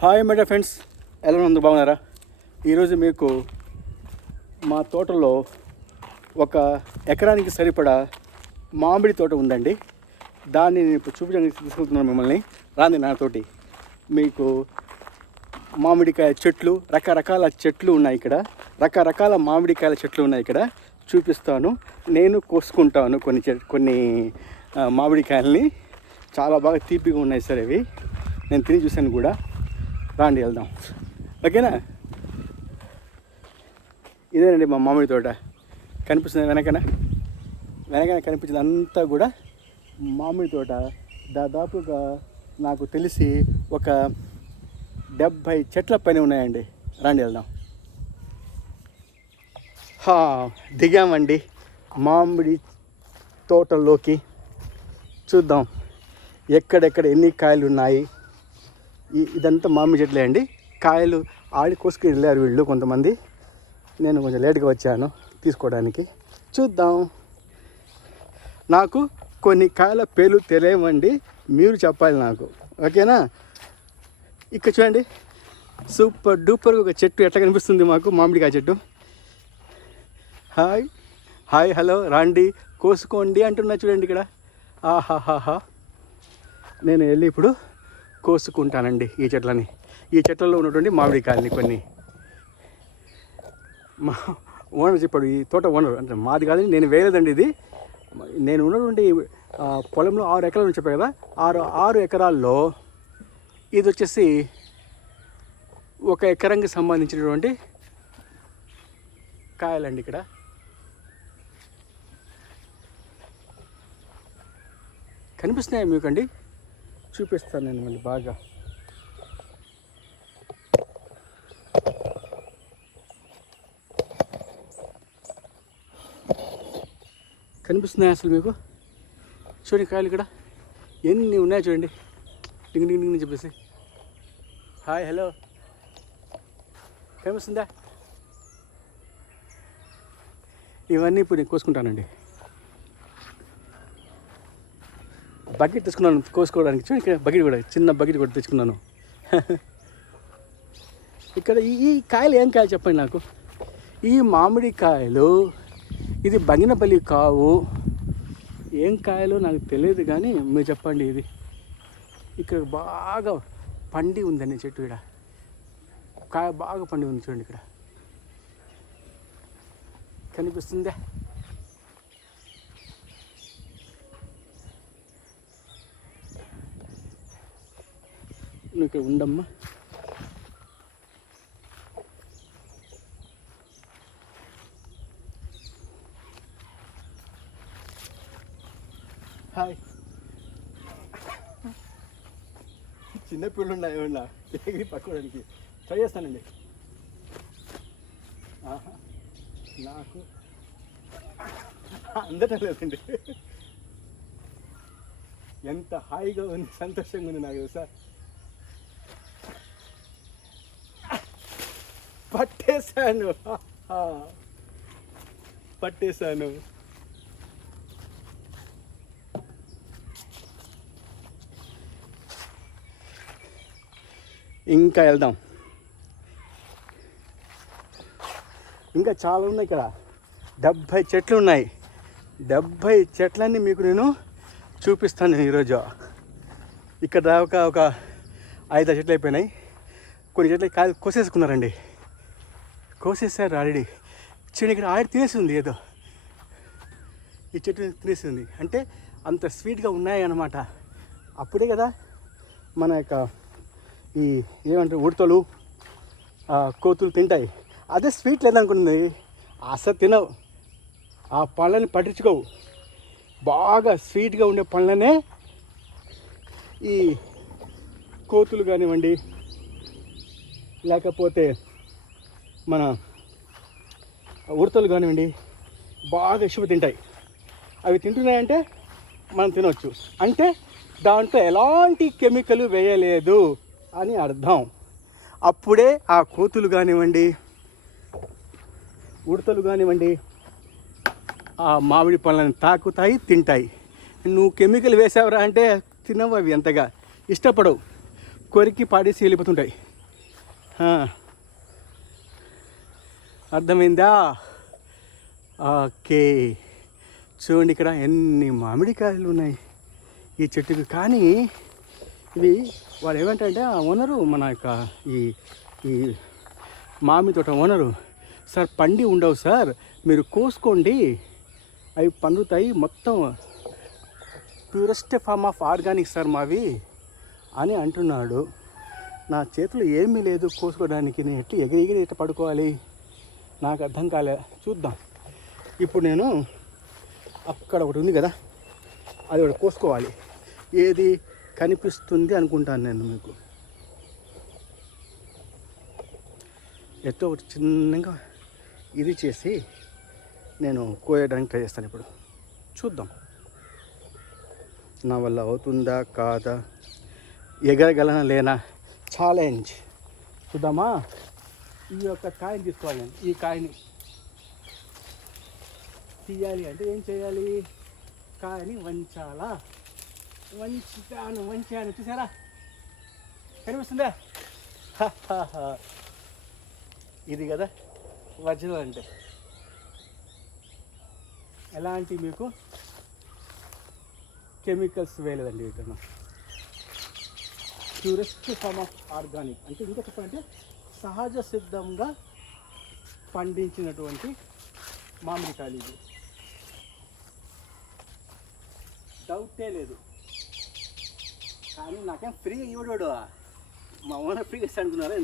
Hi my dear friends, ఎలా ఉంది? బాగున్నారా? ఈరోజు మీకు మా తోటలో ఒక ఎకరానికి సరిపడా మామిడి తోట ఉందండి. దాన్ని నేను ఇప్పుడు చూపించడానికి తీసుకెళ్తున్నాను మిమ్మల్ని. రాంది నాతోటి. మీకు మామిడికాయ చెట్లు, రకరకాల చెట్లు ఉన్నాయి ఇక్కడ. రకరకాల మామిడికాయల చెట్లు ఉన్నాయి ఇక్కడ. చూపిస్తాను. నేను కోసుకుంటాను కొన్ని మామిడికాయలని. చాలా బాగా తీపిగా ఉన్నాయి సార్ ఇవి. నేను తిని చూశాను కూడా. రాండి వెళ్దాం, ఓకేనా? ఇదేనండి మా మామిడి తోట. కనిపిస్తుంది వెనకన కనిపించింది అంతా కూడా మామిడి తోట. దాదాపుగా నాకు తెలిసి ఒక 70 చెట్ల పైన ఉన్నాయండి. రాండి వెళ్దాం. దిగామండి మామిడి తోటలోకి. చూద్దాం ఎక్కడెక్కడ ఎన్ని కాయలు ఉన్నాయి. ఇదంతా మామిడి చెట్లే అండి. కాయలు ఆడి కోసుకుని వెళ్ళారు వీళ్ళు కొంతమంది. నేను కొంచెం లేట్గా వచ్చాను తీసుకోవడానికి. చూద్దాం. నాకు కొన్ని కాయల పేర్లు తెలియవండి, మీరు చెప్పాలి నాకు, ఓకేనా? ఇక్కడ చూడండి, సూపర్ డూపర్గా ఒక చెట్టు ఎట్లా కనిపిస్తుంది మాకు, మామిడికాయ చెట్టు. హాయ్ హాయ్ హలో, రాండి కోసుకోండి అంటున్నా చూడండి ఇక్కడ. ఆహాహాహా. నేను వెళ్ళి ఇప్పుడు కోసుకుంటానండి ఈ చెట్లని. ఈ చెట్లలో ఉన్నటువంటి మామిడికాయలని కొన్ని. మా ఓనర్ చెప్పాడు, ఈ తోట ఓనర్ అంటే మాది కాదని, నేను వేయలేదండి ఇది. నేను ఉన్నటువంటి పొలంలో 6 ఎకరాలు చెప్పాను కదా, 6 ఎకరాల్లో ఇది వచ్చేసి 1 ఎకరానికి సంబంధించినటువంటి కాయలండి. ఇక్కడ కనిపిస్తున్నాయి మీకండి, చూపిస్తాను నేను మళ్ళీ బాగా. కనిపిస్తున్నాయి అసలు మీకు? చూడండి కాయలు ఇక్కడ ఎన్ని ఉన్నాయో చూడండి. డింగ్ డింగ్ డింగ్ చెప్పేసి. హాయ్ హలో, కనిపిస్తుందా? ఇవన్నీ ఇప్పుడు నేను కోసుకుంటానండి. బకెట్ తెచ్చుకున్నాను కోసుకోవడానికి. చూడండి ఇక్కడ బకెట్ కూడా, చిన్న బకెట్ కూడా తెచ్చుకున్నాను. ఇక్కడ ఈ కాయలు ఏం కాయలు చెప్పండి నాకు. ఈ మామిడి కాయలు, ఇది బంగినపల్లి కావు. ఏం కాయలు నాకు తెలియదు కానీ మీరు చెప్పండి. ఇది ఇక్కడ బాగా పండి ఉందండి చెట్టు. ఇక్కడ కాయ బాగా పండి ఉంది చూడండి. ఇక్కడ కనిపిస్తుందా? నువ్వు ఇక్కడ ఉండమ్మా. హాయ్. చిన్నపిల్లలు ఉన్నాయి ఏమన్నా ఎగిరి పట్టుకోవడానికి ట్రై చేస్తానండి. నాకు అందటం లేదండి. ఎంత హాయిగా ఉంది, సంతోషంగా ఉంది నాకు తెలుసా. పట్టేశాను. ఇంకా వెళ్దాం. ఇంకా చాలా ఉన్నాయి ఇక్కడ. 70 చెట్లు ఉన్నాయి. 70 చెట్లన్నీ మీకు నేను చూపిస్తాను ఈరోజు. ఇక్కడ దాకా ఒక 5 చెట్లు అయిపోయినాయి. కొన్ని చెట్లు కాయలు కోసేసుకున్నారండి. కోసేసారు ఆల్రెడీ. చూడండి ఇక్కడ ఆల్రెడీ తినేసింది ఏదో. ఈ చెట్టు తినేసింది అంటే అంత స్వీట్గా ఉన్నాయి అన్నమాట. అప్పుడే కదా మన యొక్క ఈ ఏమంటారు ఉడతలు, కోతులు తింటాయి. అదే స్వీట్ లేదనుకుంటుంది, అసలు తినవు. ఆ పళ్ళని పట్టించుకోవు. బాగా స్వీట్గా ఉండే పళ్ళనే ఈ కోతులు కానివ్వండి, లేకపోతే మన ఉడతలు కానివ్వండి, బాగా ఇష్టపడి తింటాయి. అవి తింటున్నాయంటే మనం తినవచ్చు. అంటే దాంట్లో ఎలాంటి కెమికల్ వేయలేదు అని అర్థం. అప్పుడే ఆ కోతులు కానివ్వండి, ఉడతలు కానివ్వండి ఆ మామిడి పళ్ళని తాకుతాయి, తింటాయి. నువ్వు కెమికల్ వేసావురా అంటే తినవు. అవి ఎంతగా ఇష్టపడవు, కొరికి పాడేసి వెళ్ళిపోతుంటాయి. అర్థమైందా? ఓకే, చూడండి ఇక్కడ ఎన్ని మామిడికాయలు ఉన్నాయి ఈ చెట్టుకి. కానీ ఇవి వాడు ఏమంటే ఆ ఓనరు, మన యొక్క ఈ ఈ మామిడి తోట ఓనరు, సార్ పండి ఉండవు సార్, మీరు కోసుకోండి, అవి పండుతాయి, మొత్తం purest form of organic sir మావి అని అంటున్నాడు. నా చేతులు ఏమీ లేదు కోసుకోవడానికి, నేను ఎట్లా ఎగిరి ఎట్లా పడుకోవాలి నాకు అర్థం కాలే. చూద్దాం. ఇప్పుడు నేను అక్కడ ఒకటి ఉంది కదా, అది ఒకటి కోసుకోవాలి. ఏది కనిపిస్తుంది అనుకుంటాను నేను మీకు. ఎట్టో ఒకటి చిన్నగా ఇది చేసి నేను కోయడానికి ట్రై చేస్తాను. ఇప్పుడు చూద్దాం నా వల్ల అవుతుందా కాదా, ఎగరగలనా లేనా, ఛాలెంజ్ చూద్దామా. ఈ యొక్క కాయని తీసుకోవాలి నేను. ఈ కాయని తీయాలి అంటే ఏం చేయాలి? కాయని వంచాలా. వంచాను చూసారా, కనిపిస్తుందా? ఇది కదా ఒరిజినల్ అంటే. ఎలాంటి మీకు కెమికల్స్ వేయలేదండి ఇక్కడ. ప్యూరెస్ట్ ఫార్మ్ ఆఫ్ ఆర్గానిక్ అంటే, ఇంకా చెప్పాలంటే సహజ సిద్ధంగా పండించినటువంటి మామిడికాయలు. ఇది డౌటే లేదు. కానీ నాకేం ఫ్రీగా ఇవ్వడు, మా ఓనర్ ఫ్రీగా ఇస్తా అనుకున్నారా?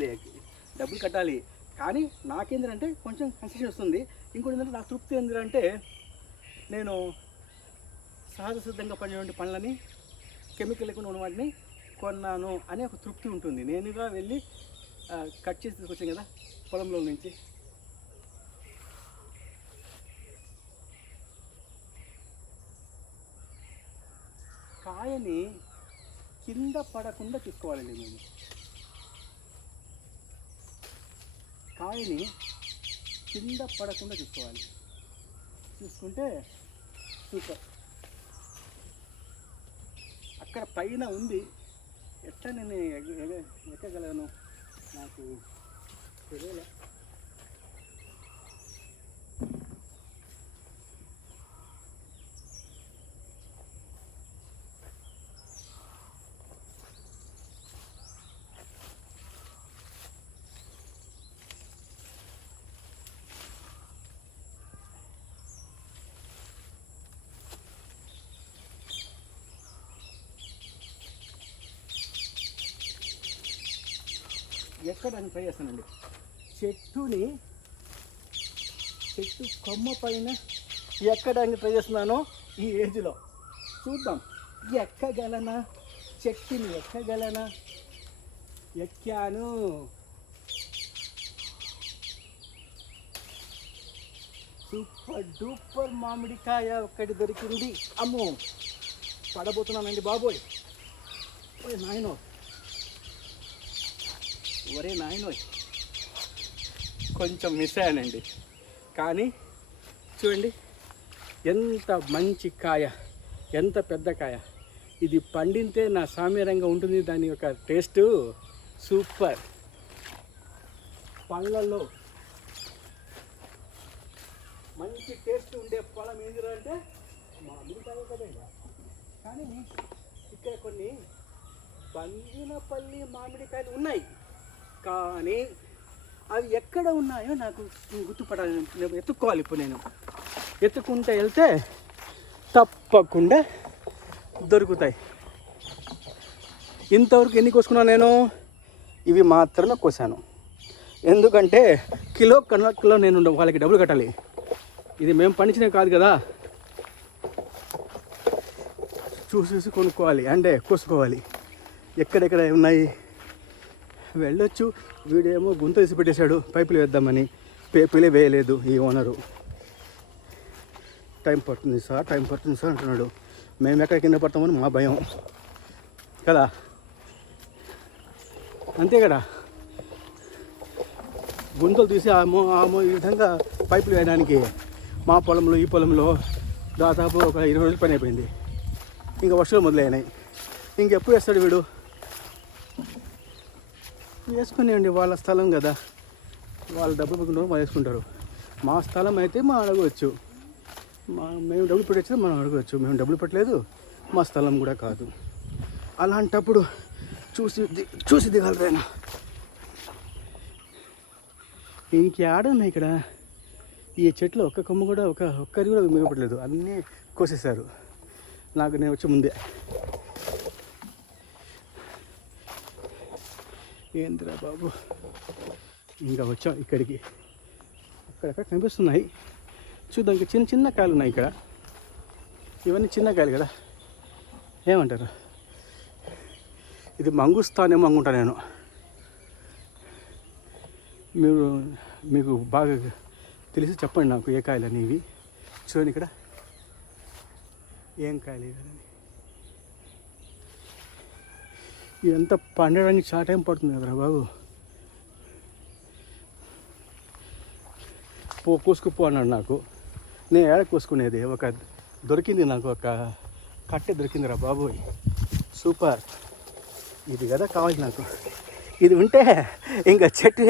డబ్బులు కట్టాలి. కానీ నాకేంటంటే కొంచెం కన్సెషన్ వస్తుంది. ఇంకోటి ఏంటంటే నాకు తృప్తి ఏంటంటే, నేను సహజ సిద్ధంగా పండినటువంటి పనులని, కెమికల్ లేకుండా ఉన్న వాటిని కొన్నాను అనే ఒక తృప్తి ఉంటుంది. నేనుగా వెళ్ళి కట్ చేసి తీసుకొచ్చాను కదా పొలంలో నుంచి. కాయని కింద పడకుండా తీసుకోవాలండి మేము. కాయని కింద పడకుండా తీసుకోవాలి. తీసుకుంటే సూపర్. అక్కడ పైన ఉంది, ఎట్లా నేను ఎక్కగలను నాకు తెలియలే. ఎక్కడానికి ట్రై చేస్తానండి. చెట్టు కొమ్మ పైన ఎక్కడానికి ట్రై చేస్తున్నాను ఈ ఏజ్లో. చూద్దాం ఎక్కగలనా, చెట్టుని ఎక్కగలనా. ఎక్కాను. సూపర్ డూపర్ మామిడికాయ ఒక్కటి దొరికింది. అమ్మో, పడబోతున్నానండి బాబోయ్. ఒరే నాయనోయ్, కొంచెం మిస్ అయ్యానండి. కానీ చూడండి ఎంత మంచి కాయ, ఎంత పెద్ద కాయ. ఇది పండితే నా సామ్యంగా ఉంటుంది. దాని యొక్క టేస్ట్ సూపర్. పళ్ళల్లో మంచి టేస్ట్ ఉండే పొలం ఏంటి అంటే మామిడికాయ కదా. కానీ ఇక్కడ కొన్ని బంగినపల్లి మామిడికాయలు ఉన్నాయి. కానీ అవి ఎక్కడ ఉన్నాయో నాకు గుర్తుపడాలి. నేను ఎత్తుక్కోవాలి. ఇప్పుడు నేను ఎత్తుకుంటే వెళ్తే తప్పకుండా దొరుకుతాయి. ఇంతవరకు ఎన్ని కోసుకున్నాను నేను? ఇవి మాత్రమే కోసాను. ఎందుకంటే కిలో నేను వాళ్ళకి డబ్బులు కట్టాలి. ఇది మేము పండించినవి కాదు కదా, చూసి కొనుక్కోవాలి అంటే కోసుకోవాలి. ఎక్కడెక్కడ ఉన్నాయి వెళ్ళొచ్చు. వీడేమో గుంత తీసి పెట్టేశాడు పైపులు వేద్దామని, పైపులే వేయలేదు ఈ ఓనరు. టైం పడుతుంది సార్ అంటున్నాడు. మేము ఎక్కడ కింద పడతామని మా భయం కదా, అంతే కదా. గుంతలు తీసి ఆమో ఈ విధంగా పైపులు వేయడానికి మా పొలంలో, ఈ పొలంలో దాదాపు ఒక 20 రోజులు పని అయిపోయింది. ఇంకా వర్షాలు మొదలైనాయి. ఇంకెప్పుడు వేస్తాడు వీడు? వేసుకునేయండి, వాళ్ళ స్థలం కదా, వాళ్ళ డబ్బులు పెట్టుకుంటారు, వాళ్ళు వేసుకుంటారు. మా స్థలం అయితే మనం అడగవచ్చు, మేము డబ్బులు పెట్టచ్చు, మనం అడగవచ్చు. మేము డబ్బులు పెట్టలేదు, మా స్థలం కూడా కాదు. అలాంటప్పుడు చూసి దిగలరైనా. ఇంకేడున్నాయి ఇక్కడ? ఈ చెట్లు ఒక్క కొమ్మ కూడా ఒక్కరి కూడా మిగపట్లేదు, అన్నీ కోసేశారు. నేను వచ్చే ముందే. ఏందిరా బాబు, ఇంకా వచ్చాం ఇక్కడికి. అక్కడక్కడ కనిపిస్తున్నాయి, చూద్దాం. ఇంకా చిన్న చిన్న కాయలు ఉన్నాయి ఇక్కడ. ఇవన్నీ చిన్న కాయలు కదా, ఏమంటారు? ఇది మంగుస్తానేమో అనుకుంటా నేను. మీకు బాగా తెలిసి చెప్పండి నాకు, ఏ కాయలు అనేవి. చూడండి ఇక్కడ ఏం కాయలు ఇవన్నీ. ఇదంతా పండడానికి చాలా టైం పడుతుంది కదరా బాబు. కోసుకుపో అన్నాడు నాకు. నేను ఏడ కోసుకునేది, దొరికింది నాకు, ఒక కట్టె దొరికిందిరా బాబు. సూపర్, ఇది కదా కావాలి నాకు. ఇది ఉంటే ఇంకా చెట్టు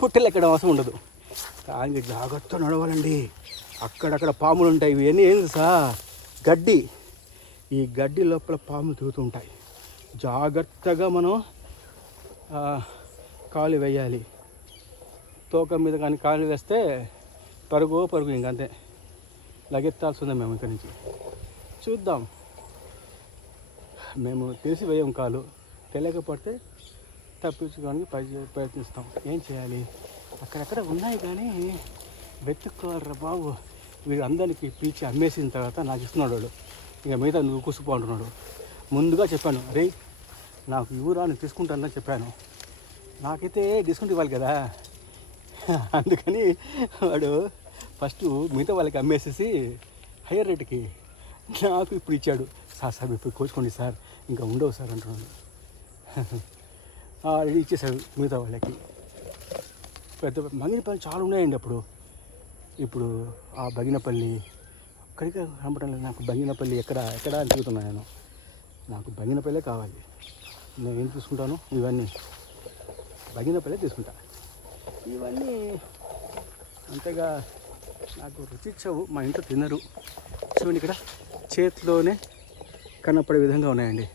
పుట్టలు ఎక్కడం అవసరం ఉండదు. కానీ జాగ్రత్త నడవాలండి, అక్కడక్కడ పాములు ఉంటాయి. ఇవన్నీ ఏం గడ్డి. ఈ గడ్డి లోపల పాములు తిరుగుతూ ఉంటాయి. జాగ్రత్తగా మనం కాలు వేయాలి. తోక మీద కానీ కాలు వేస్తే పరుగు ఇంకంతే, లగెత్తాల్సి ఉంది మేము ఇక్కడి నుంచి. చూద్దాం, మేము తెలిసి వేయం కాలు, తెలియకపోతే తప్పించుకోవడానికి ప్రయత్నిస్తాం. ఏం చేయాలి? అక్కడక్కడ ఉన్నాయి కానీ వెతుక్కోవాలరా బాబు. వీడు అందరికీ పీల్చి అమ్మేసిన తర్వాత నాకు ఇస్తున్నాడు వాడు. ఇంకా మిగతా నువ్వు కూసిపో అంటున్నాడు. ముందుగా చెప్పాను, రే నాకు ఇవ్వరా, నేను తీసుకుంటానని చెప్పాను. నాకైతే డిస్కౌంట్ ఇవ్వాలి కదా, అందుకని వాడు ఫస్ట్ మిగతా వాళ్ళకి అమ్మేసేసి హయ్యర్ రేటుకి నాకు ఇప్పుడు ఇచ్చాడు. సార్ ఇప్పుడు కోసుకోండి సార్, ఇంకా ఉండవు సార్ అంటున్నాడు. రెడీ ఇచ్చేసాడు మిగతా వాళ్ళకి. పెద్ద బంగినపల్లి చాలా ఉన్నాయండి అప్పుడు. ఇప్పుడు ఆ బగినపల్లి అక్కడికి కనపడడం లేదు నాకు. బంగినపల్లి ఎక్కడ అని తిరుగుతున్నాను నేను. నాకు బంగినపల్లే కావాలి. నేను ఏం తీసుకుంటాను, ఇవన్నీ బగినపల్లే తీసుకుంటా. ఇవన్నీ అంతగా నాకు రుచిచ్చవు, మా ఇంట్లో తినరు. చూడండి ఇక్కడ చేతిలోనే కనపడే విధంగా ఉన్నాయండి.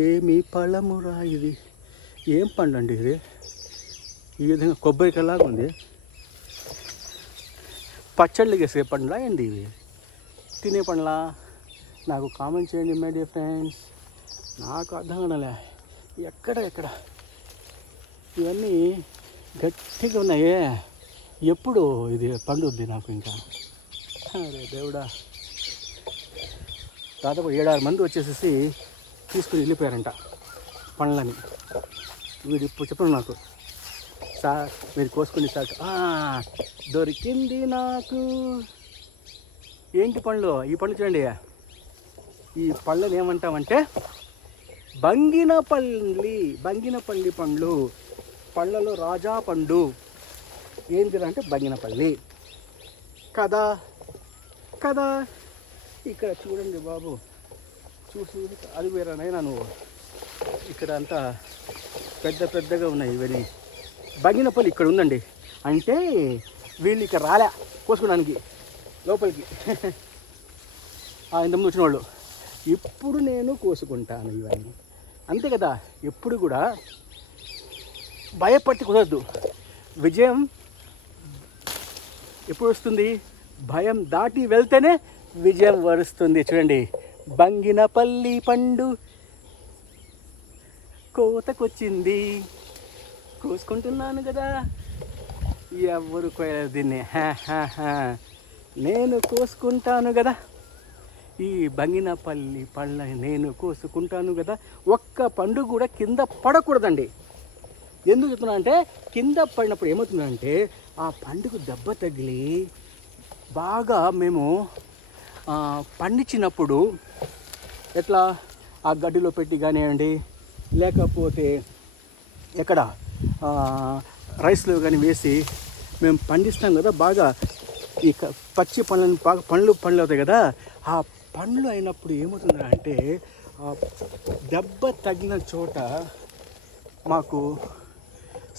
ఏమి పళ్ళమురా ఇది, ఏం పండు అండి ఇది? ఈ విధంగా కొబ్బరికాయలాగా ఉంది. పచ్చళ్ళు వేసే పండ్లా అండి ఇవి? తినే పండ్లా? నాకు కామెంట్ చేయండి మై డియర్ ఫ్రెండ్స్, నాకు అర్థం కాలే. ఎక్కడ ఇవన్నీ గట్టిగా ఉన్నాయే, ఎప్పుడు ఇది పండుద్ది నాకు ఇంకా? అరే దేవుడా, దాదాపు 7-6 మంది వచ్చేసేసి తీసుకుని వెళ్ళిపోయారంట పండ్లని. వీడు ఇప్పుడు చెప్పండి నాకు, సార్ మీరు కోసుకుని సార్ దొరికింది నాకు. ఏంటి పండ్లు? ఈ పండ్లు చూడండి, ఈ పళ్ళని ఏమంటామంటే బంగినపల్లి పండ్లు. పళ్ళలో రాజా పండు ఏంటిరా అంటే బంగినపల్లి కదా. ఇక్కడ చూడండి బాబు, చూసి అది వేరేనైనా నువ్వు. ఇక్కడ అంతా పెద్దగా ఉన్నాయి ఇవన్నీ. బంగినపల్లి ఇక్కడ ఉందండి అంటే వీళ్ళు ఇక్కడ రాలే కోసుకోవడానికి లోపలికి. ఇంతకుముందు వచ్చిన వాళ్ళు. ఇప్పుడు నేను కోసుకుంటాను ఇవన్నీ, అంతే కదా. ఎప్పుడు కూడా భయపట్టి కుదరదు. విజయం ఎప్పుడు వస్తుంది? భయం దాటి వెళ్తేనే విజయం వరుస్తుంది. చూడండి, బంగినపల్లి పండు కోతకొచ్చింది, కోసుకుంటున్నాను కదా. ఎవరు కోయలేదు దీన్ని, నేను కోసుకుంటాను కదా. ఈ బంగినపల్లి పళ్ళ నేను కోసుకుంటాను కదా. ఒక్క పండు కూడా కింద పడకూడదండి. ఎందుకు చెప్తున్నా అంటే, కింద పడినప్పుడు ఏమవుతుందంటే ఆ పండుకు దెబ్బ తగిలి బాగా మేము పండించినప్పుడు ఎట్లా ఆ గడ్డిలో పెట్టి కానివ్వండి, లేకపోతే ఎక్కడ రైస్లో కానీ వేసి మేము పండిస్తాం కదా. బాగా ఈ పచ్చి పండ్లను బాగా పండ్లు అవుతాయి కదా. ఆ పండ్లు అయినప్పుడు ఏమవుతుందంటే ఆ ఆ దెబ్బ తగిన చోట మాకు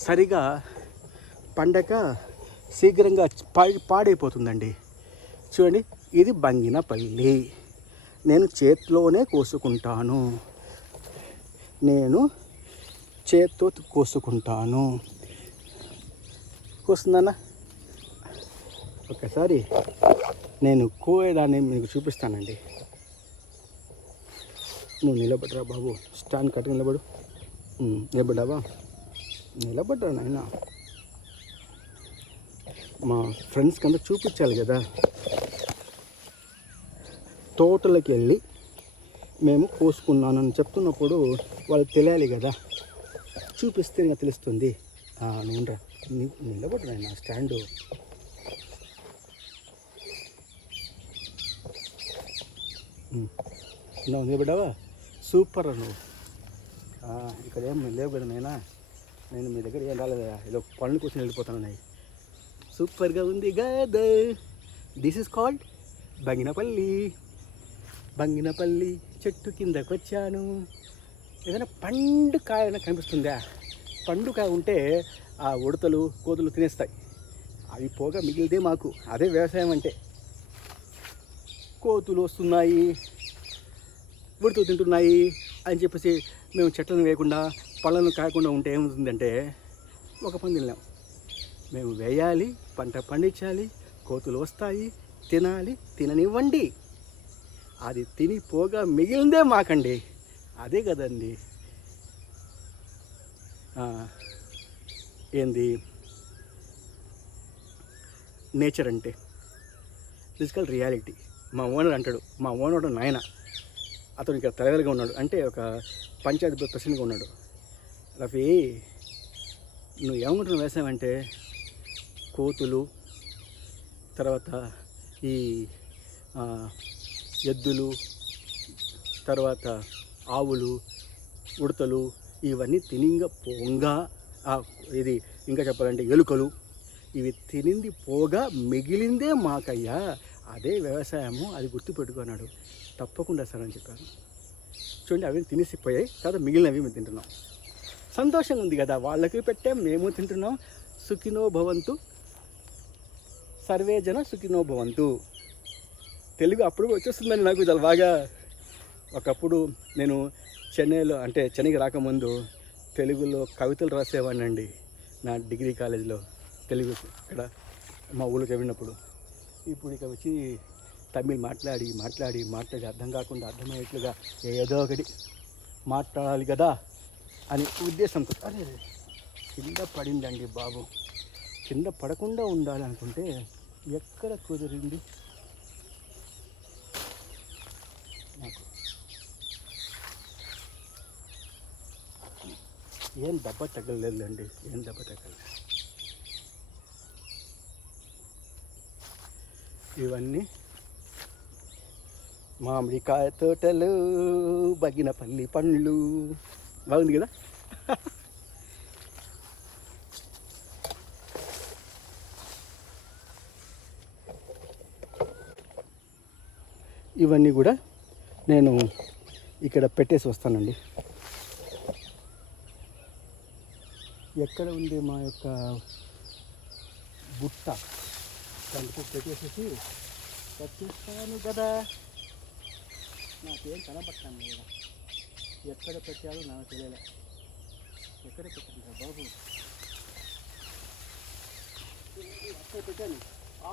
సరిగా పండగ శీఘ్రంగా పాడైపోతుందండి. చూడండి, ఇది బంగినపల్లి. నేను చేతిలోనే కోసుకుంటాను, నేను చేత్తో కోసుకుంటాను. కోస్తుందన్నా ఒకసారి నేను కోయేదాన్ని మీకు చూపిస్తానండి. నువ్వు నిలబడరా బాబు, స్టాండ్ కట్టి నిలబడు. నిలబడ్డావా? నిలబడ్డా నాయన. మా ఫ్రెండ్స్కి అంతా చూపించాలి కదా. తోటలోకి వెళ్ళి మేము కోసుకున్నానని చెప్తున్నప్పుడు వాళ్ళకి తెలియాలి కదా, చూపిస్తే ఇంకా తెలుస్తుంది. నువ్వురా, నిలబడ్డా నాయన స్టాండు. నువ్వు నిలబడ్డావా? సూపర్ నువ్వు. ఇక్కడ ఏం లేవు కదా నాయనా, నేను మీ దగ్గర ఏం రాలేదా, ఏదో పనులు కోసం వెళ్ళిపోతాను. నాయి సూపర్గా ఉంది కదా. This is called Banganapalli. Banganapalli చెట్టు కిందకు వచ్చాను. ఏదైనా పండు కాయ కనిపిస్తుందా? పండుకాయ ఉంటే ఆ ఉడతలు కోతులు తినేస్తాయి. అవి పోగా మిగిలితే మాకు అదే వ్యవసాయం అంటే. కోతులు వస్తున్నాయి, ఉడతలు తింటున్నాయి అని చెప్పేసి మేము చెట్లను వేయకుండా పళ్ళను కాయకుండా ఉంటే ఏమవుతుందంటే ఒక పని తినలేం. మేము వేయాలి, పంట పండించాలి, కోతులు వస్తాయి, తినాలి, తిననివ్వండి. అది తిని పోగా మిగిలిందే మాకండి. అదే కదండి ఏంది నేచర్ అంటే. Physical reality. మా ఓనర్ అంటాడు, మా ఓనర్ నాయన, అతను ఇక్కడ తలవేలుగా ఉన్నాడు, అంటే ఒక పంచాయతీ ప్రెసిడెంట్గా ఉన్నాడు. రఫీ, నువ్వు ఏమనుకుంటున్నావు వేసావంటే కోతులు, తర్వాత ఈ ఎద్దులు, తర్వాత ఆవులు, ఉడతలు ఇవన్నీ తినింగా పోగా, ఇది ఇంకా చెప్పాలంటే ఎలుకలు, ఇవి తినింది పోగా మిగిలిందే మాకయ్యా, అదే వ్యవసాయము, అది గుర్తుపెట్టుకున్నాడు. తప్పకుండా సార్ అని చెప్పాను. చూడండి, అవి తినేసిపోయాయి కదా, మిగిలినవి మేము తింటున్నాం. సంతోషంగా ఉంది కదా, వాళ్ళకి పెట్టాం, మేము తింటున్నాం. సుఖినో భవంతు, సర్వే జన సుఖినో భవంతు. తెలుగు అప్పుడు వచ్చేస్తుందండి నాకు చాలా బాగా. ఒకప్పుడు నేను చెన్నైలో, అంటే చెన్నైకి రాకముందు తెలుగులో కవితలు రాసేవాడిని అండి. నా డిగ్రీ కాలేజీలో తెలుగు ఇక్కడ మా ఊళ్ళోకి వెళ్ళినప్పుడు. ఇప్పుడు ఇక వచ్చి తమిళ్ మాట్లాడి అర్థం కాకుండా అర్థమయ్యేట్లుగా ఏదో ఒకటి మాట్లాడాలి కదా అని ఉద్దేశంతో. అరే కింద పడిందండి బాబు. కింద పడకుండా ఉండాలనుకుంటే ఎక్కడ కుదిరింది నాకు. ఏం దెబ్బ తగ్గలేదండి, ఏం దెబ్బ తగ్గలేదు. ఇవన్నీ మామిడికాయ తోటలు, బగినపల్లి పండ్లు. బాగుంది కదా. ఇవన్నీ కూడా నేను ఇక్కడ పెట్టేసి వస్తానండి. ఎక్కడ ఉంది మా యొక్క బుట్ట, దాంట్లో పెట్టేసేసి వచ్చేస్తాను కదా. నాకేం కనపడతాను లేదా, ఎక్కడ పెట్టాలో నాకు తెలియలే. ఎక్కడ పెట్టాను బాబు, అక్కడ పెట్టాను,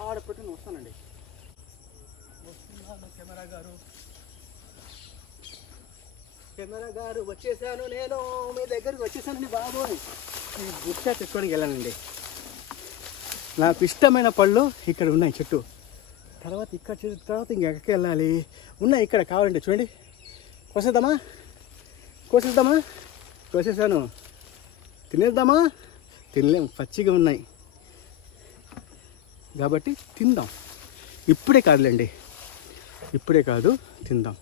ఆడ పెట్టుకుని వస్తానండి. వస్తున్నాను కెమెరా గారు వచ్చేసాను, నేను మీ దగ్గరికి వచ్చేసానండి బాబు. ఈ బుట్ట తెచ్చుకోవడానికి వెళ్ళానండి. నాకు ఇష్టమైన పళ్ళు ఇక్కడ ఉన్నాయి చెట్టు. తర్వాత ఇక్కడ చెట్టు, తర్వాత ఇంకెక్కడికి వెళ్ళాలి. ఉన్నాయి ఇక్కడ, కావాలంటే చూడండి. కోసేద్దామా? కోసేసాను. తినేద్దామా? తినలేం, పచ్చిగా ఉన్నాయి కాబట్టి తిందాం. ఇప్పుడే కాదు తిందాం.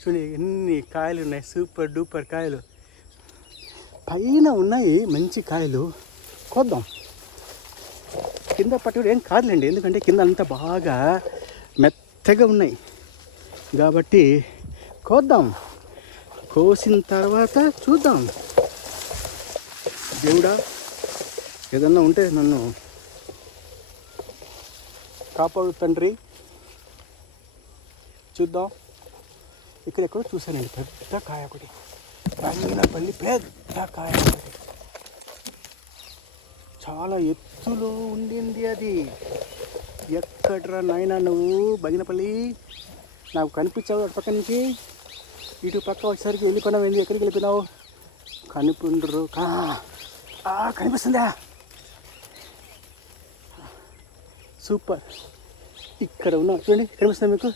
చూడండి ఎన్ని కాయలు ఉన్నాయి, సూపర్ డూపర్ కాయలు. పైన ఉన్నాయి మంచి కాయలు, కోద్దాం. కింద పట్టుకుని ఏం కాదులేండి, ఎందుకంటే కింద అంతా బాగా మెత్తగా ఉన్నాయి కాబట్టి కోద్దాం. కోసిన తర్వాత చూద్దాం. దేవుడా, ఏదన్నా ఉంటే నన్ను కాపాడు తండ్రి. చూద్దాం. ఇక్కడెక్కడో చూశానండి పెద్ద కాయ ఒకటి, బంగినపల్లి పెద్ద కాయ ఒకటి, చాలా ఎత్తులో ఉండింది అది. ఎక్కడ్రా నాయనా నువ్వు బంగినపల్లి, నాకు కనిపించావు అటు పక్క నుంచి. ఇటు పక్క వచ్చేసరికి వెళ్ళిపోయినావు. ఏంది, ఎక్కడికి వెళ్ళిపోయినావు? కనిపించరు. కనిపిస్తుందా? సూపర్. ఇక్కడ ఉన్నావు చూడండి, కనిపిస్తుందా మీకు?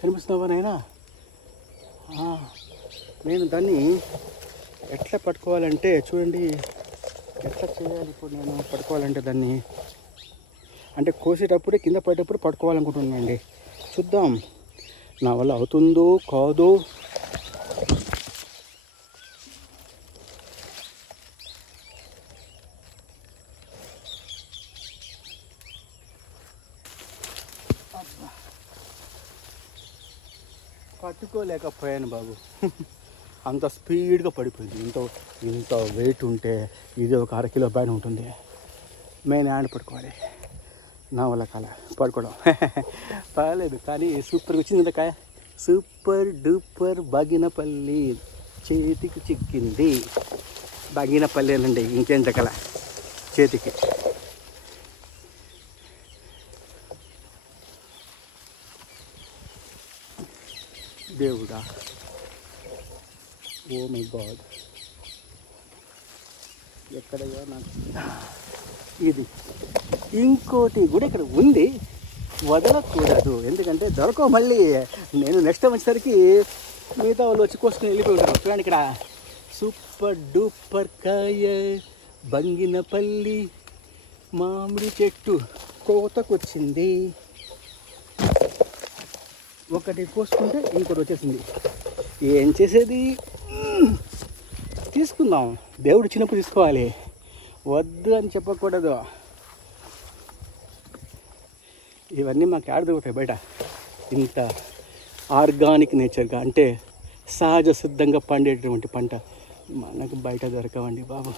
కనిపిస్తున్నావా నాయనా? నేను దాన్ని ఎట్లా పట్టుకోవాలంటే చూడండి, ఎట్లా చేయాలి ఇప్పుడు నేను పట్టుకోవాలంటే దాన్ని, అంటే కోసేటప్పుడే కింద పడేటప్పుడు పట్టుకోవాలనుకుంటున్నానండి. చూద్దాం నా వల్ల అవుతుందో కాదో. పట్టుకోలేకపోయాను బాబు. అంత స్పీడ్గా పడిపోయింది. ఇంత వెయిట్ ఉంటే ఇది ఒక 1/2 కిలో పైన ఉంటుంది. మెయిన్ హ్యాండ్ పట్టుకోవాలి. నా వల్ల కాల పడుకోవడం పర్లేదు, కానీ సూపర్గా వచ్చింది కాయ. సూపర్ డూపర్ బగినపల్లి చేతికి చిక్కింది. బగినపల్లి అనండి, ఇంకేం చెక్కల చేతికి. దేవుడా, ఓ మై గాడ్, ఎక్కడయ్యా నాకు ఇది. ఇంకోటి కూడా ఇక్కడ ఉంది, వదలకూడదు. ఎందుకంటే దొరకవు మళ్ళీ. నేను నెక్స్ట్ టైం వచ్చేసరికి మిగతా వాళ్ళు వచ్చి కోసుకుని వెళ్ళిపోయి ఉంటారు. చూడండి ఇక్కడ సూపర్ డూపర్ కాయ బంగినపల్లి మామిడి చెట్టు కోతకొచ్చింది. ఒకటి కోసుకుంటే ఇంకోటి వచ్చేసింది. ఏం చేసేది? తీసుకుందాం. దేవుడు చిన్నప్పుడు తీసుకోవాలి, వద్దు అని చెప్పకూడదు. ఇవన్నీ మాకు యాడ్ దొరుకుతాయి బయట. ఇంత ఆర్గానిక్ నేచర్గా, అంటే సహజ సిద్ధంగా పండేటటువంటి పంట మనకు బయట దొరకవండి బాబు.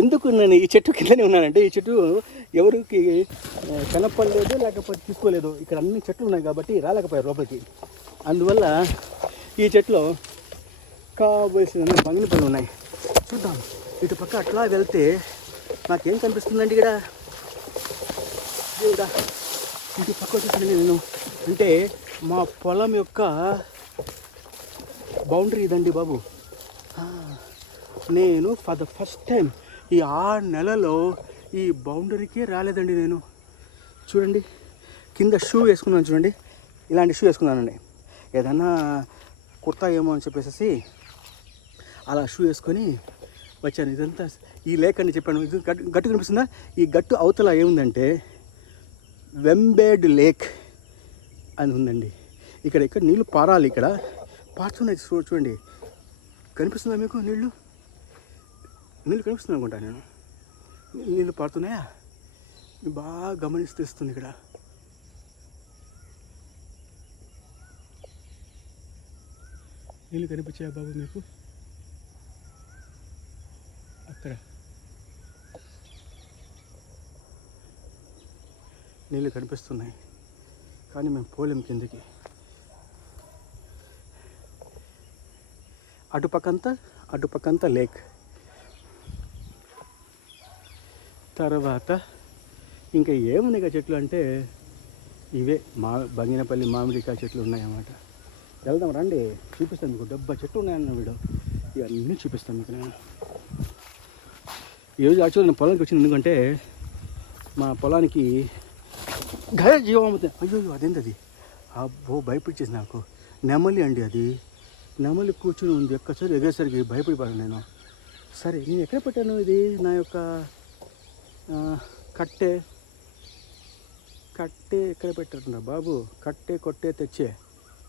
ఎందుకు నేను ఈ చెట్టు కిందనే ఉన్నానంటే, ఈ చెట్టు ఎవరికి కనపడలేదు, లేకపోతే తీసుకోలేదు. ఇక్కడ అన్ని చెట్లు ఉన్నాయి కాబట్టి రాలేకపోయారు లోపలికి. అందువల్ల ఈ చెట్లో కావలసిన బంగినపల్లి ఉన్నాయి. చూద్దాం. ఇటు పక్క అట్లా వెళ్తే నాకేం కనిపిస్తుందండి ఇక్కడ? దేవుడా, ఇటు పక్క వచ్చేసరికి నేను, అంటే మా పొలం యొక్క బౌండరీ ఇదండి బాబు. నేను ఫర్ ద ఫస్ట్ టైం ఈ 6 నెలలో ఈ బౌండరీకే రాలేదండి నేను. చూడండి, కింద షూ వేసుకున్నాను చూడండి, ఇలాంటి షూ వేసుకున్నానండి. ఏదన్నా కుర్తా ఏమో అని చెప్పేసి అలా షూ వేసుకొని వచ్చాను. ఇదంతా ఈ లేక్ అని చెప్పాను. ఇది గట్టు కనిపిస్తుందా? ఈ గట్టు అవతల ఏముందంటే వెంబేడ్ లేక్ అని ఉందండి. ఇక్కడ నీళ్ళు పారాలి. ఇక్కడ పారుతున్నాయి చూడండి. కనిపిస్తుందా మీకు? నీళ్ళు కనిపిస్తుంది అనుకుంటా. నేను నీళ్ళు పారుతున్నాయా? బాగా గమనిస్తుంది ఇక్కడ. నీళ్ళు కనిపించాయా బాబు మీకు? అక్కడ నీళ్ళు కనిపిస్తున్నాయి, కానీ మేము పోలేం కిందకి. అటుపక్కంతా లేక్. తర్వాత ఇంకా ఏమున్నాయి చెట్లు అంటే ఇవే బంగినపల్లి మామిడికాయ చెట్లు ఉన్నాయన్నమాట. వెళ్దాం రండి, చూపిస్తాను మీకు. 70 చెట్లు ఉన్నాయన్న వీడు. ఇవన్నీ చూపిస్తాను మీకు నేను. ఈరోజు యాక్చువల్లీ నేను పొలానికి వచ్చింది. ఎందుకంటే మా పొలానికి జీవామతి. అయ్యో అదేంటి అది? అబ్బో, భయపడిచేసి నాకు. నెమలి అండి అది. నెమలి కూర్చుని ఉంది. ఒక్కసారి ఎగేసరికి భయపడిపోయాను నేను. సరే, నేను ఎక్కడ పెట్టాను ఇది? నా యొక్క కట్టె ఎక్కడ పెట్టారున్నా బాబు? కొట్టే తెచ్చే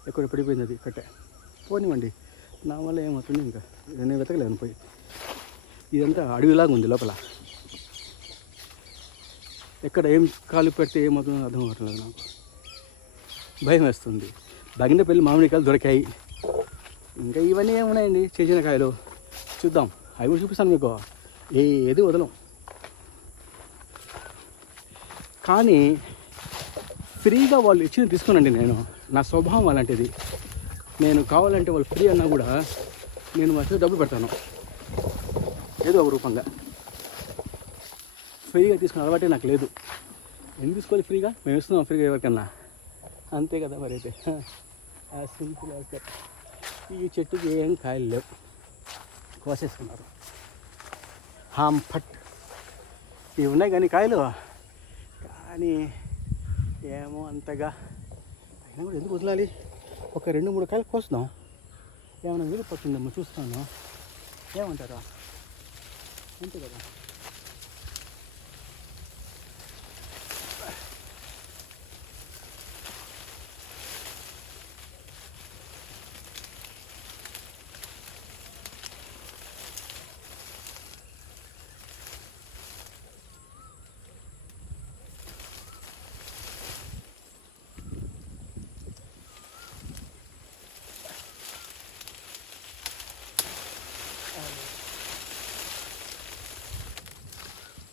ఎక్కడ పడిపోయింది అది కట్టె. పోనివ్వండి, నా వల్ల ఏమవుతుంది. ఇంకా నేను వెతకలేను పోయి. ఇదంతా అడవిలాగా ఉంది లోపల. ఎక్కడ ఏం కాలు పెడితే ఏమవుతుందో అర్థం అవ్వట్లేదు నాకు. భయం వేస్తుంది. బంగినపల్లి మామిడికాయలు దొరికాయి. ఇంకా ఇవన్నీ ఏమున్నాయండి, చేసిన కాయలు చూద్దాం. అవి కూడా చూపిస్తాను మీకు, ఏది వదలం. కానీ ఫ్రీగా వాళ్ళు ఇచ్చింది తీసుకోనండి. నా స్వభావం అలాంటిది. నేను కావాలంటే వాళ్ళు ఫ్రీ అన్నా కూడా నేను వచ్చి డబ్బులు పెడతాను ఏదో ఒక రూపంగా. ఫ్రీగా తీసుకునే అలవాటే నాకు లేదు. ఎందుకు తీసుకోవాలి ఫ్రీగా? మేము ఇస్తున్నాం ఫ్రీగా ఎవరికన్నా, అంతే కదా మరి. అయితే సింపుల్ యాజ్ దట్. ఈ చెట్టుకి ఏం కాయలు లేవు, కోసేసుకున్నారు. ఫట్ ఇవి ఉన్నాయి కానీ కాయలు, కానీ ఏమో అంతగా అయినా కూడా ఎందుకు వదలాలి? ఒక 2-3 కాయలు కోస్తున్నాం, ఏమైనా వీలు పడుతుందేమో చూస్తాను. ఏమంటారా? అంతే కదా.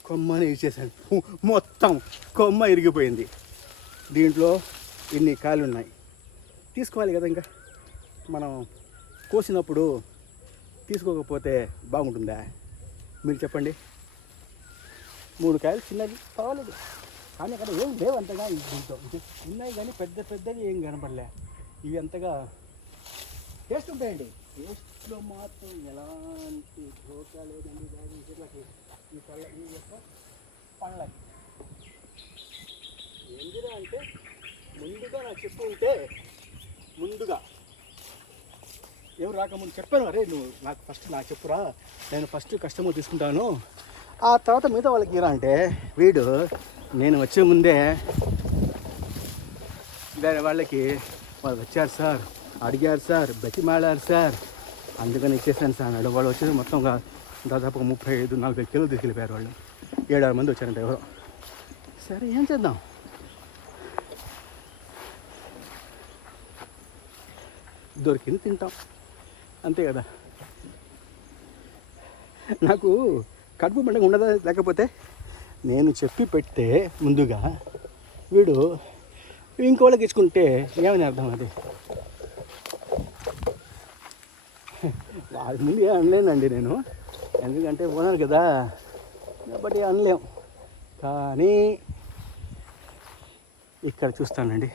కొమ్మని ఇచ్చేసాను, మొత్తం కొమ్మ ఇరిగిపోయింది. దీంట్లో ఇన్ని కాయలు ఉన్నాయి, తీసుకోవాలి కదా. ఇంకా మనం కోసినప్పుడు తీసుకోకపోతే బాగుంటుందా? మీరు చెప్పండి. 3 కాయలు చిన్నవి పర్వాలేదు, కానీ అక్కడ ఏం లేవు అంతగా. దీంట్లో ఉన్నాయి కానీ పెద్దవి ఏం కనపడలే. ఇవి అంతగా టేస్ట్ ఉంటాయండి. టేస్ట్లో మాత్రం ఎలాంటి ధోకా లేదండి. వీళ్ళకి ఈ యొక్క పండ్లకి ఎందుకు అంటే ముందుగా నాకు చెప్పు ఉంటే, ముందుగా ఎవరు రాకముందు చెప్పాను, అరే నువ్వు నాకు ఫస్ట్ నాకు చెప్పురా, నేను ఫస్ట్ కస్టమర్ తీసుకుంటాను, ఆ తర్వాత మిగతా వాళ్ళకి ఇరా అంటే, వీడు నేను వచ్చే ముందే వేరే వాళ్ళకి వాళ్ళు వచ్చారు సార్, అడిగారు సార్, బతిమాడారు సార్, అందుకని ఇచ్చేసాను సార్ అన్నాడు. వాళ్ళు వచ్చేసి మొత్తంగా దాదాపు 35-40 కిలోలు తీసుకెళ్ళిపోయారు. వాళ్ళు 7-6 మంది వచ్చారంట ఎవరో. సరే ఏం చేద్దాం, దొరికింది తింటాం, అంతే కదా. నాకు కడుపు పండుగ ఉండదా? లేకపోతే నేను చెప్పి పెడితే ముందుగా వీడు ఇంకోళ్ళకి ఇచ్చుకుంటే ఏమని అర్థం? అది అది ముందు ఏం అనలేనండి నేను, ఎందుకంటే ఓనర్ కదా కాబట్టి అనలేం. కానీ ఇక్కడ చూస్తానండి,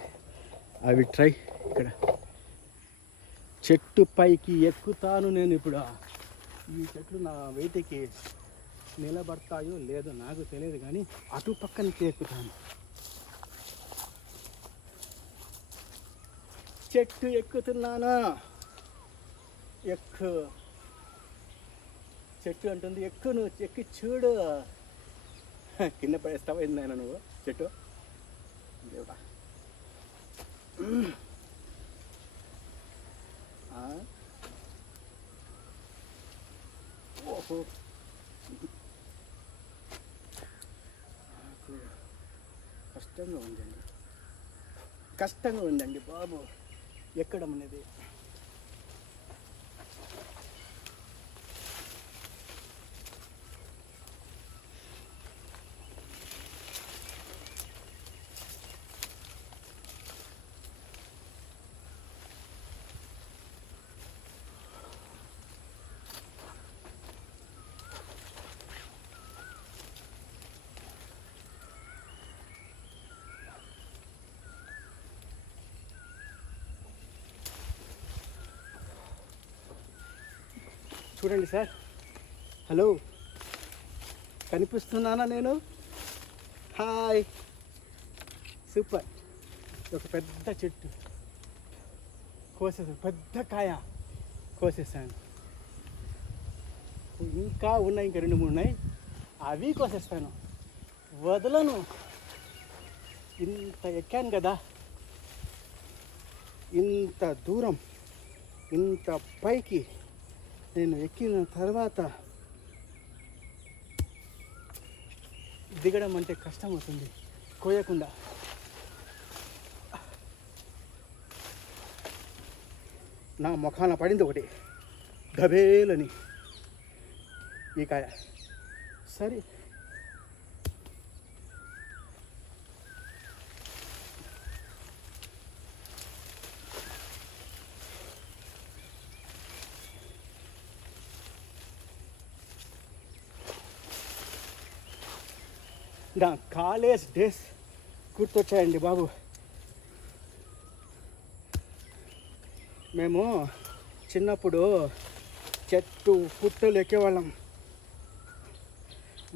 అవి ట్రై. ఇక్కడ చెట్టు పైకి ఎక్కుతాను నేను ఇప్పుడు. ఈ చెట్లు నా వెయిట్కి నిలబడతాయో లేదో నాకు తెలియదు, కానీ అటు పక్కనికి ఎక్కుతాను. చెట్టు ఎక్కుతున్నానా? ఎక్కు, చెట్టు అంటుంది ఎక్కు, నువ్వు ఎక్కి చూడు. కింద పడేస్తావా ఏందైనా నువ్వు చెట్టు? దేవుడా, ఓహో, కష్టంగా ఉందండి బాబు ఎక్కడం అనేది. చూడండి సార్, హలో, కనిపిస్తున్నానా నేను? Hi, super. ఒక పెద్ద చెట్టు కోసేసాను, పెద్ద కాయ కోసేసాను. ఇంకా ఉన్నాయి, ఇంకా 2-3 ఉన్నాయి, అవి కోసేస్తాను, వదలను. ఇంత ఎక్కాను కదా, ఇంత దూరం, ఇంత పైకి నేను ఎక్కిన తర్వాత దిగడం అంటే కష్టం అవుతుంది కోయకుండా. నా ముఖాన పడింది ఒకటి గబేలని ఈ కాయ. సరే నా కాలేజ్ డేస్ గుర్తొచ్చాయండి బాబు. మేము చిన్నప్పుడు చెట్టు పుట్టలు ఎక్కేవాళ్ళం.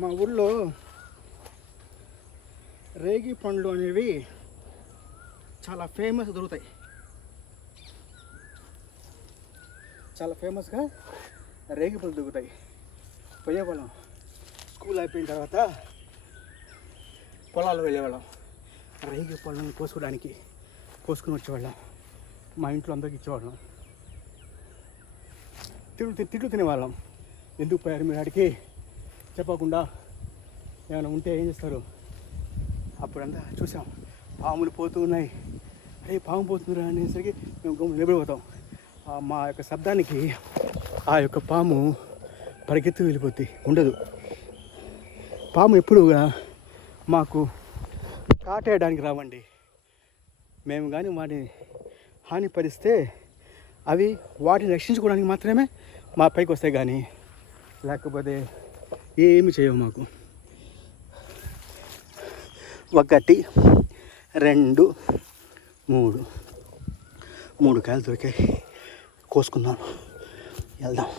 మా ఊళ్ళో రేగి పండ్లు అనేవి చాలా ఫేమస్ దొరుకుతాయి. చాలా ఫేమస్గా రేగి పళ్ళు దొరుకుతాయి. పోయేవాళ్ళం. స్కూల్ అయిపోయిన తర్వాత పొలాలు వెళ్ళేవాళ్ళం. రేగి పళ్ళని కోసుకుని వచ్చేవాళ్ళం. మా ఇంట్లో అందరికి ఇచ్చేవాళ్ళం. తిట్లు తినేవాళ్ళం. ఎందుకు పోయారు మీరు ఆడికి చెప్పకుండా, ఏమైనా ఉంటే ఏం చేస్తారు? అప్పుడంతా చూసాం, పాములు పోతూ ఉన్నాయి. అరే పాము పోతుందిరా అనేసరికి మేము గమ్మున నిలబడిపోతాం. మా యొక్క శబ్దానికి ఆ యొక్క పాము పరిగెత్తి వెళ్ళిపోద్ది, ఉండదు. పాము ఎప్పుడుగా మాకు కాటేయడానికి రావండి. మేము కానీ వాటిని హానిపరిస్తే అవి వాటిని రక్షించుకోవడానికి మాత్రమే మా పైకి వస్తాయి, కానీ లేకపోతే ఏమి చేయవు మాకు. 1 2 3 కాయలు దొరికాయి. కోసుకున్నాను. వెళ్దాం.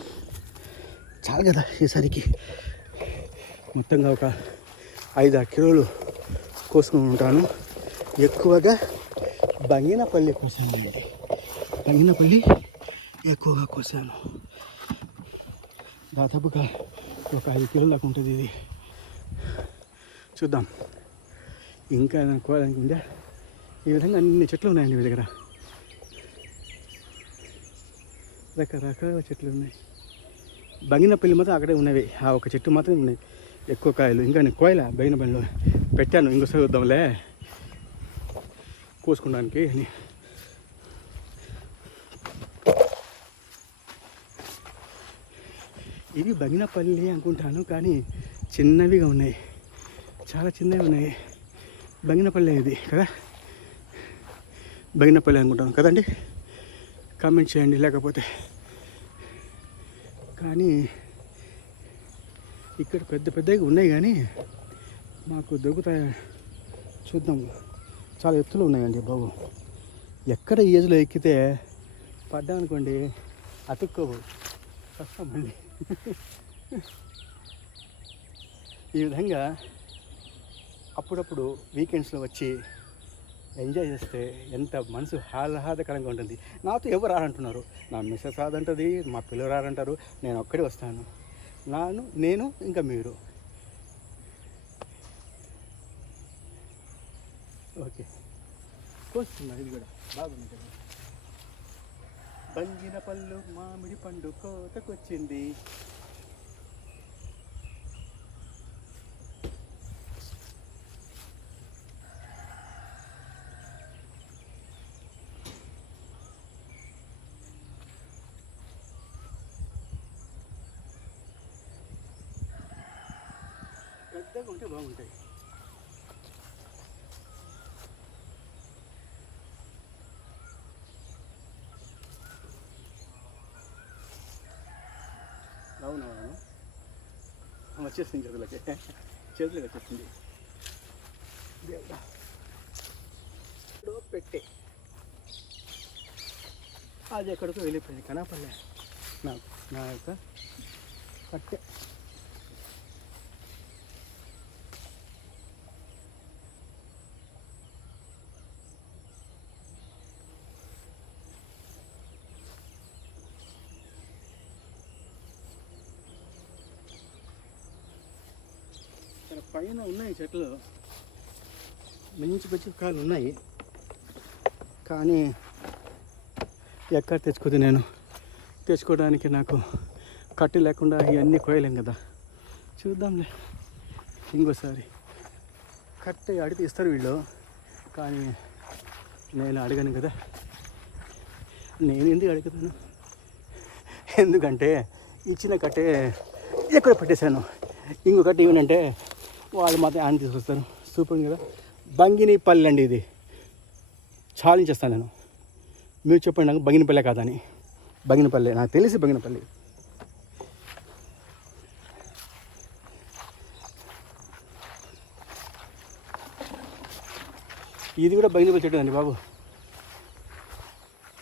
చాలు కదా ఈసారికి. మొత్తంగా ఒక 5-6 కిలోలు కోసుకుని ఉంటాను. ఎక్కువగా బంగినపల్లి కోసానండి. బంగినపల్లి ఎక్కువగా కోసాను. దాదాపుగా ఒక 5 కిలోల దాకా ఉంటుంది ఇది. చూద్దాం ఇంకా ఏదైనా కోయడానికి ఉందా. ఈ విధంగా అన్ని చెట్లు ఉన్నాయండి మీ దగ్గర. రకరకాల చెట్లు ఉన్నాయి. బంగినపల్లి మాత్రం అక్కడే ఉన్నవి. ఆ ఒక చెట్టు మాత్రం ఉన్నాయి ఎక్కువ కాయలు. ఇంకా నేను కోయలే. బంగినపల్లిలో పెట్టాను, ఇంకోసారి వద్దాంలే కోసుకోవడానికి అని. ఇవి బంగినపల్లి అనుకుంటాను, కానీ చిన్నవిగా ఉన్నాయి. చాలా చిన్నవి ఉన్నాయి. బంగినపల్లి ఇది కదా, బంగినపల్లి అనుకుంటాను కదండి. కామెంట్ చేయండి లేకపోతే. కానీ ఇక్కడ పెద్దగా ఉన్నాయి, కానీ మాకు దొరుకుతాయి. చూద్దాం. చాలా ఎత్తులు ఉన్నాయండి బాబు. ఎక్కడ ఈ ఏజ్లో ఎక్కితే పడ్డామనుకోండి అతుక్కోవు, కష్టం మళ్ళీ. ఈ విధంగా అప్పుడప్పుడు వీకెండ్స్లో వచ్చి ఎంజాయ్ చేస్తే ఎంత మనసు ఆహ్లాదకరంగా ఉంటుంది. నాతో ఎవరు రారంటున్నారు. నా మిస్సెస్ రాదంటుంది, మా పిల్లలు రారంటారు. నేను ఒక్కడే వస్తాను. నేను ఇంకా మీరు. ఓకే, కోస్తున్నా. ఇది కూడా బాగుంది కదా. బంగినపల్లి మామిడి పండు కోతకొచ్చింది. పెద్దగా ఉంటే బాగుంటాయి. అవునవును, వచ్చేసింది చేతులకి వచ్చేసింది. పెట్టే అది ఎక్కడికో వెళ్ళిపోయింది. కనపడలే నా యొక్క కట్టె. పైన ఉన్నాయి చెట్లు, మంచి మంచి కాయలు ఉన్నాయి, కానీ ఎక్కడ తెచ్చుకుంది నేను. తెచ్చుకోవడానికి నాకు కట్టి లేకుండా ఇవన్నీ కోయలేం కదా. చూద్దాంలే ఇంకోసారి. కట్టె అడిగి ఇస్తారు వీళ్ళు, కానీ నేను అడగను కదా. నేను ఎందుకు అడుగుతాను, ఎందుకంటే ఇచ్చిన కట్టే ఎక్కడ పెట్టేశాను. ఇంకొకటి ఏమనంటే వాళ్ళు మాత్రం ఆయన తీసుకొస్తారు. సూపర్ కదా. బంగినిపల్లి అండి ఇది. ఛాలెంజ్ నేను. మీరు చెప్పండి నాకు బంగినపల్లె కాదని. బంగినపల్లె నాకు తెలిసి బంగినపల్లి. ఇది కూడా బంగినపల్లి చెట్టు అండి బాబు.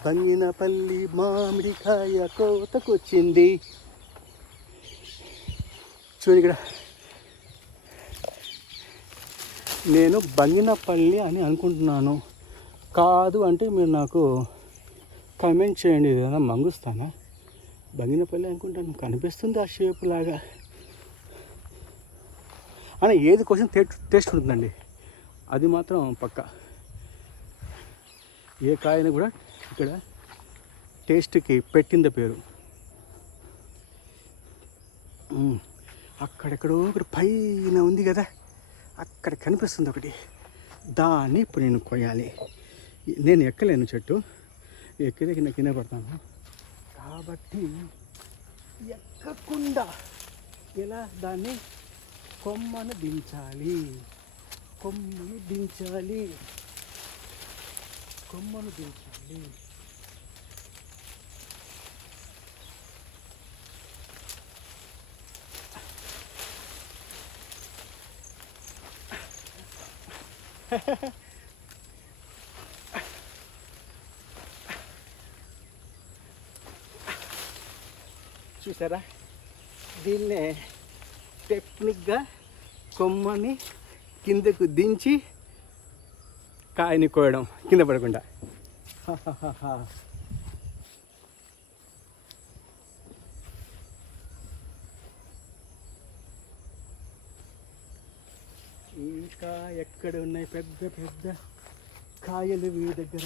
బంగినపల్లి మామిడికాయ కోతకొచ్చింది. చూడండి ఇక్కడ. నేను బంగినపల్లి అని అనుకుంటున్నాను. కాదు అంటే మీరు నాకు కామెంట్ చేయండి. ఏదైనా మంగుస్తానా? బంగినపల్లి అనుకుంటాను, కనిపిస్తుంది ఆ షేప్ లాగా. అని ఏది కొంచెం టేస్ట్ ఉంటుందండి, అది మాత్రం పక్క. ఏ కాయని కూడా ఇక్కడ టేస్ట్కి పెట్టింది పేరు. అక్కడెక్కడో ఒకటి పైన ఉంది కదా, అక్కడ కనిపిస్తుంది ఒకటి. దాన్ని ఇప్పుడు నేను కొయ్యాలి. నేను ఎక్కలేను చెట్టు, ఎక్కితే కింద పడతాను. కాబట్టి ఎక్కకుండా ఎలా దాన్ని కొమ్మను దించాలి. చూసారా, దీన్నే టెక్నిక్గా కొమ్మని కిందకు దించి కాయని కోయడం కింద పడకుండా. ఇంకా ఎక్కడ ఉన్నాయి పెద్ద పెద్ద కాయలు మీ దగ్గర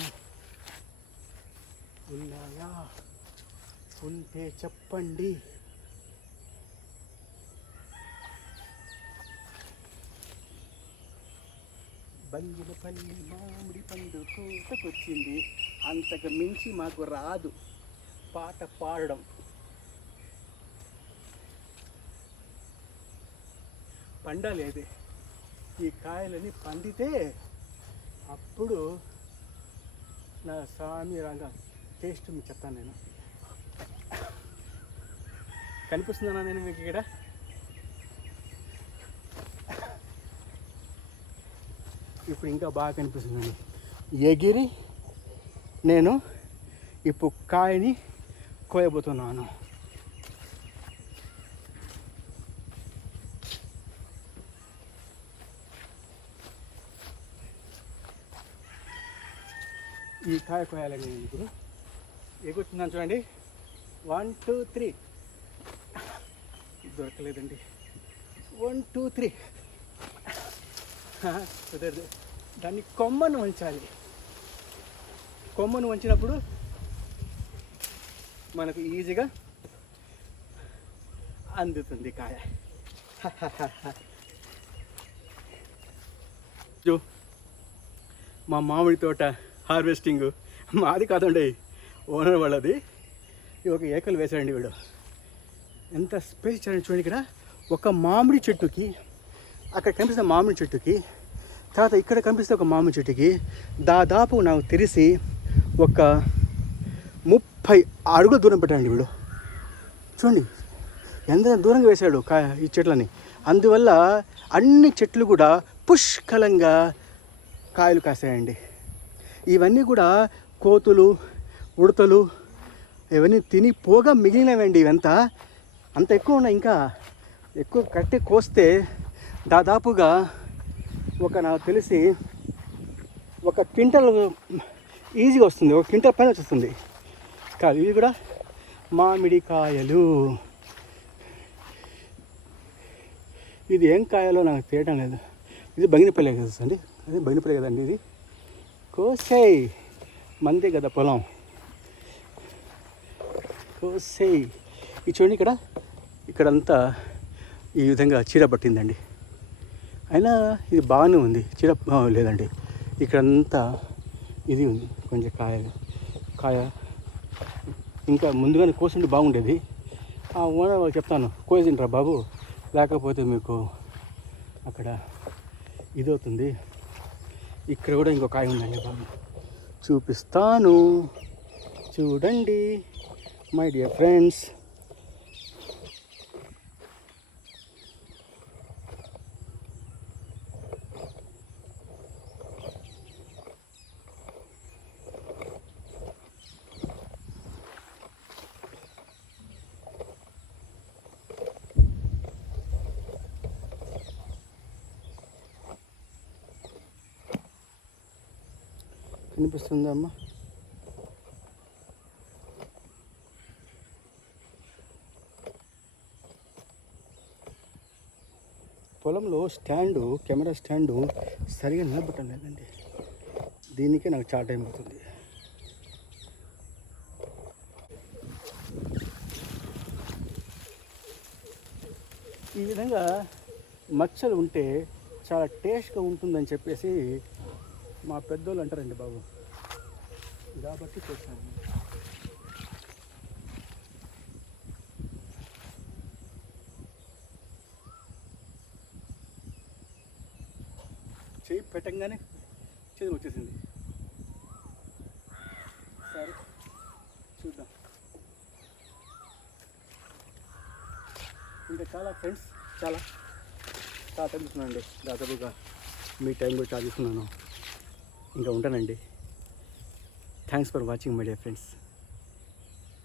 ఉన్నాయా? ఉంటే చెప్పండి. బంగినపల్లి మామిడి పండు కోతకొచ్చింది. అంతకు మించి మాకు రాదు పాట పాడడం. పండాలి. ఈ కాయలని పండితే అప్పుడు నా స్వామి రంగా టేస్ట్ మీకు చెప్తాను. నేను కనిపిస్తున్నానా నేను మీకు ఇక్కడ? ఇప్పుడు ఇంకా బాగా కనిపిస్తుందండి. ఎగిరి నేను ఇప్పుడు కాయని కోయబోతున్నాను. ఈ కాయ కోయాలండి నేను ఇప్పుడు. ఎగురుతున్నాను చూడండి. 1 2 3. దొరకలేదండి. 1 2 3. కుదరదు. దాన్ని కొమ్మను వంచాలి. కొమ్మను వంచినప్పుడు మనకు ఈజీగా అందుతుంది కాయ. మా మామిడి తోట హార్వెస్టింగ్ మాది కాదండి, ఓనర్ వాళ్ళది. ఒక ఏకలు వేశాడండి వీడు. ఎంత స్పేస్ ఇచ్చాడని చూడండి. ఇక్కడ ఒక మామిడి చెట్టుకి, అక్కడ కనిపిస్తున్న మామిడి చెట్టుకి, తర్వాత ఇక్కడ కనిపిస్తే ఒక మామిడి చెట్టుకి దాదాపు నాకు తెలిసి ఒక 30 అడుగుల దూరం పెట్టాడండి వీడు. చూడండి ఎంత దూరంగా వేశాడు ఈ చెట్లని. అందువల్ల అన్ని చెట్లు కూడా పుష్కలంగా కాయలు కాసాయండి. ఇవన్నీ కూడా కోతులు, ఉడతలు ఇవన్నీ తిని పోగా మిగిలినవండి. ఇవంతా అంత ఎక్కువ ఉన్నాయి. ఇంకా ఎక్కువ కట్టి కోస్తే దాదాపుగా నాకు తెలిసి 1 క్వింటల్ ఈజీగా వస్తుంది. 1 క్వింటల్ పైన వచ్చేస్తుంది. కాదు, ఇవి కూడా మామిడి కాయలు. ఇది ఏం కాయలో నాకు తెలియడం లేదు. ఇది బంగినపల్లి కదండి, అదే బంగినపల్లి కదండి. ఇది కోసేయ్, మందే కదా పొలం. కోసేయ్. ఈ చూడండి ఇక్కడంతా ఈ విధంగా చీడ పట్టిందండి. అయినా ఇది బాగానే ఉంది. చీడ లేదండి, ఇక్కడంతా ఇది ఉంది. కొంచెం కాయ ఇంకా ముందుగానే కోసిండి బాగుండేది. ఆ ఓనర్ వాళ్ళు చెప్తాను, కోసిండ్రా బాబు, లేకపోతే మీకు అక్కడ ఇదవుతుంది. ఇక్కడ కూడా ఇంకో కాయ ఉందండి బాబు, చూపిస్తాను చూడండి మై డియర్ ఫ్రెండ్స్. కనిపిస్తుందా అమ్మా? పొలంలో స్టాండు, కెమెరా స్టాండు సరిగా నిలబట్టం లేదండి. దీనికే నాకు చాలా టైం అవుతుంది. ఈ విధంగా మచ్చలు ఉంటే చాలా టేస్ట్గా ఉంటుందని చెప్పేసి మా పెద్దోళ్ళు అంటారండి బాబు, కాబట్టి చేశాను. చేయి పెట్టంగానే చేతి వచ్చేసింది. సరే చూద్దాం. ఇంకా చాలా ఫ్రెండ్స్, చాలా టైం ఇస్తున్నానండి. దాదాపుగా మీ టైం కూడా చాలా ఇస్తున్నాను. ఇంకా ఉంటానండి. Thanks for watching my dear friends.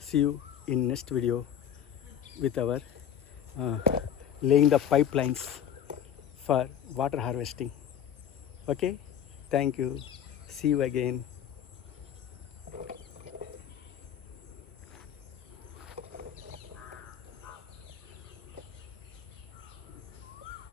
See you in next video with our laying the pipelines for water harvesting. Okay, thank you, see you again.